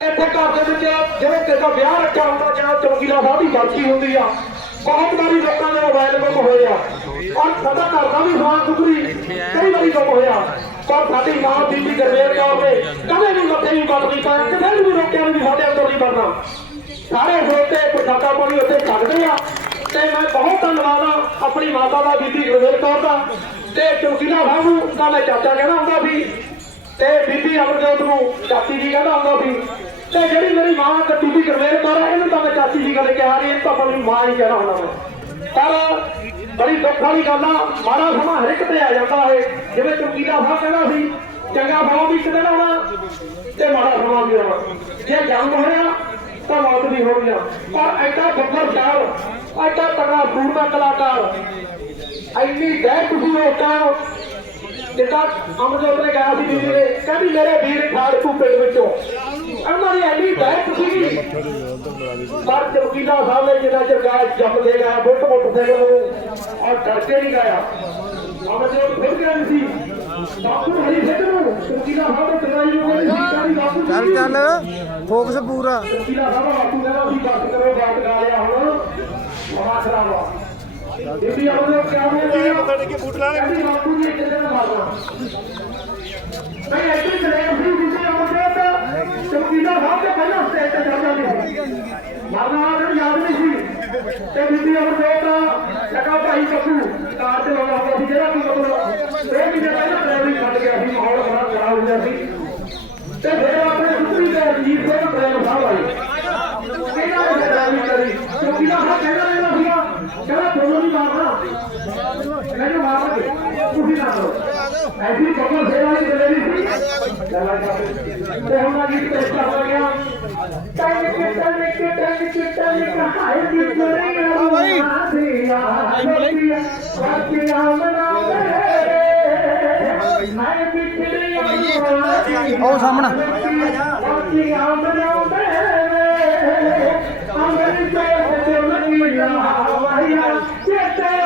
ਇੱਥੇ ਘਰ ਦੇ ਵਿੱਚ ਜਿਹੜੇ ਕਿਸੇ ਵਿਆਹ ਰੱਖਿਆ ਹੁੰਦਾ, ਜਾਂ ਚੌਕੀਲਾ ਸਾਹਿਬ ਦੀ ਬਰਸੀ ਹੁੰਦੀ ਆ, ਬਹੁਤ ਵਾਰੀ ਲੋਕਾਂ ਦੇ ਮੋਬਾਈਲ ਗੁੰਮ ਹੋਏ ਆ। ਔਰ ਸਾਡਾ ਘਰ ਦਾ ਵੀ ਸਮਾਨ ਸੁਧਰੀ, ਕਈ ਵਾਰੀ ਗੁੰਮ ਹੋਇਆ। ਪਰ ਸਾਡੀ ਮਾਂ ਬੀਬੀ ਗਰਮੇਰ ਕੌਰ ਨੇ ਕਦੇ ਵੀ ਮੱਥੇ ਨਹੀਂ ਵੱਟ ਨਹੀਂ ਪਾਇਆ ਕਿਸੇ ਨੂੰ ਵੀ ਰੋਕਿਆ ਨਹੀਂ ਵੀ ਸਾਡੇ ਅੰਦਰ ਨਹੀਂ ਵੜਨਾ। ਸਾਰੇ ਸੋਤੇ ਪ੍ਰਸ਼ਾਦਾ ਪਾਣੀ ਉੱਥੇ ਛੱਡਦੇ ਆ। ਤੇ ਮੈਂ ਬਹੁਤ ਧੰਨਵਾਦ ਆ, ਆਪਣੀ ਮਾਤਾ ਦਾ ਬੀਬੀ ਗੁਰਮੇਰ ਕੌਰ ਦਾ। ਤੇ ਚੌਕੀਲਾ ਸਾਹਿਬ ਨੂੰ ਦਾ ਮੈਂ ਚਾਚਾ ਕਹਿਣਾ ਹੁੰਦਾ ਸੀ ਤੇ ਬੀਬੀ ਅਮਰਜੋਤ ਨੂੰ ਚਾਚੀ ਜੀ ਕਹਿੰਦਾ ਹੁੰਦਾ ਸੀ, ਤੇ ਜਿਹੜੀ ਮੇਰੀ ਮਾਂ ਤੇ ਬੀਬੀ ਗੁਰਮੇਰ ਕੌਰ ਆ ਇਹਨੂੰ ਤਾਂ ਮੈਂ ਚਾਚੀ ਜੀ ਕਦੇ ਕਿਹਾ ਨਹੀਂ, ਇਹ ਤਾਂ ਆਪਣੀ ਮਾਂ ਹੀ ਕਹਿਣਾ ਹੁੰਦਾ ਮੈਂ। ਪਰ ਬੜੀ ਦੁੱਖ ਵਾਲੀ ਗੱਲ ਆ, ਮਾੜਾ ਸਮਾਂ ਹਰ ਇੱਕ ਤੇ ਆ ਜਾਂਦਾ ਹੈ ਜਿਵੇਂ ਚੌਕੀਲਾ ਸਾਹਿਬ ਕਹਿੰਦਾ ਸੀ, ਚੰਗਾ ਸਮਾਂ ਵੀ ਇੱਕ ਦਿਨ ਆਉਣਾ ਤੇ ਮਾੜਾ ਸਮਾਂ ਵੀ ਆਉਣਾ। ਜੇ ਜੰਗ ਹੋਇਆ ਤਾਂ ਮੌਤ ਵੀ ਹੋਣੀ ਆ। ਪਰ ਐਡਾ ਬੱਬਰ ਸਾਹਿਬ ਐਡਾ ਤਗੜਾ ਸੂਰਮਾ ਕਲਾਕਾਰ ਇੰਨੀ ਦਹਿ ਤੁਸੀਂ ਲੋਕਾਂ ਜਿੱਦਾਂ ਅਮਰਜੋਤ ਨੇ ਕਿਹਾ ਸੀ ਬੀਬੀ ਨੇ ਕਹਿੰਦੀ ਮੇਰੇ ਵੀਰ ਖਾੜ ਤੂੰ ਪਿੰਡ ਵਿੱਚੋਂ। ਉਹਨਾਂ ਦੀ ਐਡੀ ਦਹਿ ਸੀਗੀ ਪਰ ਚੌਕੀਦਾਰ ਸਾਹਿਬ ਨੇ ਜਿੰਨਾ ਚਿਰ ਗਾਇਆ ਜੰਮ ਕੇ ਗਾਇਆ ਬੁੱਟ ਮੋਟਰਸਾਈਕਲ ਨੂੰ ਔਰ ਡਰ ਕੇ ਨਹੀਂ ਗਾਇਆ। ਅਮਰਜੋਤ ਫਿਰ ਗਿਆ ਨਹੀਂ ਸੀ। ਬਾਪੂ ਹਰੀ ਸਿੰਘ ਨੂੰ ਚੌਕੀਦਾਰ ਸਾਹਿਬ ਨੇ ਚਲਾਈ ਨੂੰ ਕਹਿੰਦੀ ਜੀ, ਚੱਲ ਚੱਲ। ਫੋਕਸ ਪੂਰਾ। ਚੌਕੀਦਾਰ ਸਾਹਿਬ ਬਾਪੂ ਕਹਿੰਦਾ ਸੀ ਬੱਸ ਕਰੋ ਬਾਤ ਗਾ ਲਿਆ ਹੁਣ। ਮਹਾ ਖਰਾਬ ਆ ਬੀਬੀ ਅਮਰਜੋਤ ਕਿਹਾ ਹੋਇਆ? ਮੱਥਾ ਟੇਕ ਕੇ ਬੂਟ ਲਾ ਲੈ। ਬਾਪੂ ਜੀ ਇੱਕ ਦਿਨ ਮਾਰਨਾ ਨਹੀਂ ਐਸੀ ਕਰੇ ਅਸੀਂ ਜਿੱਥੇ ਚੌਕੀਦਾਰ ਸਾਹਿਬ ਦੇ ਪਹਿਲਾਂ ਸਟੇਜ ਤੇ ਚੜ ਜਾਂਦੇ ਮਾਰਨਾ ਨੂੰ ਯਾਦ ਨਹੀਂ ਸੀ ਤੇ ਬੀਬੀ ਅਮਰਜੋਤ ਟਕਾ ਭਾਈ ਕੱਪੂ ਕਾਰ ਤੇ ਲਾਉਂਦਾ ਹੁੰਦਾ ਸੀ ਜਿਹੜਾ ਕੋਈ ਮਤਲਬ ਦੋ ਮਹੀਨੇ ਪਹਿਲਾਂ ਡਰਾਈਵਿੰਗ ਛੱਡ ਗਿਆ ਸੀ ਮਾਹੌਲ ਬੜਾ ਖਰਾਬ ਹੋ ਗਿਆ ਸੀ ਤੇ ਫਿਰ ਆਪਣੇ ਸੁਪਰੀ ਦੇ ਅਜੀਤ ਸਿੰਘ ਪ੍ਰੇਮ ਸਾਹਿਬ ਆਏ ਇਹਨਾਂ ਨੇ ਡਰਾਈਵਿੰਗ ਕਰੀ ਚੌਕੀਦਾਰ ਸਾਹਿਬ ਕਹਿੰਦਾ ਰਹਿੰਦਾ ਸੀਗਾ ਕਹਿੰਦਾ ਤੁਹਾਨੂੰ ਨਹੀਂ ਮਾਰਨਾ ਮੈਂ ਕਿਹਾ ਮਾਰਾਂਗੇ ਤੁਸੀਂ ਨਾ ਕਰੋ ਐਸੀ ਕਮਲ ਸੇਵਾ ਦੀ ਦਲੇਰੀ ਸੀ ਤੇ ਹੁਣ ਆ ਜੀ ਟੈਸਟ ਹੋ ਗਿਆ ਟੈਨ ਕਿ ਟੈਨ ਕਿ ਟੈਨ ਕਿ ਟੈਨ ਕਿ ਹਾਏ ਦੀ ਮਰੀ ਆ ਭਾਈ ਬਾਕੀ ਨਾਮ ਨਾਮ ਹਾਏ ਪਿਛੜੀ ਉਹ ਸਾਹਮਣਾ। ਬਾਕੀ ਨਾਮ ਨਾਮ ਅੰਮ੍ਰਿਤ ਤੇ ਲੱਗੀ ਵਾਹਿਆ ਚੇਤੇ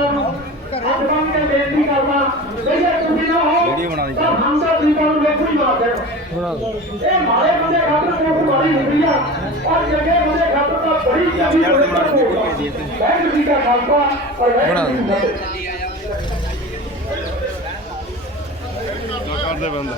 ਵੀਡੀਓ ਬਣਾ ਲਈ। ਇਹ ਮਾਰੇ ਬੰਦੇ ਖਾਤਰ ਕੋਈ ਮਾਰੀ ਹੁੰਦੀ ਆ ਔਰ ਜੱਗੇ ਬੰਦੇ ਖਾਤਰ ਤਾਂ ਬੜੀ ਚੰਗੀ ਬੈਂਕ ਦੀ ਦਾ ਖਾਲਸਾ ਔਰ ਬਣਾ ਕਰਦੇ ਬੰਦਾ।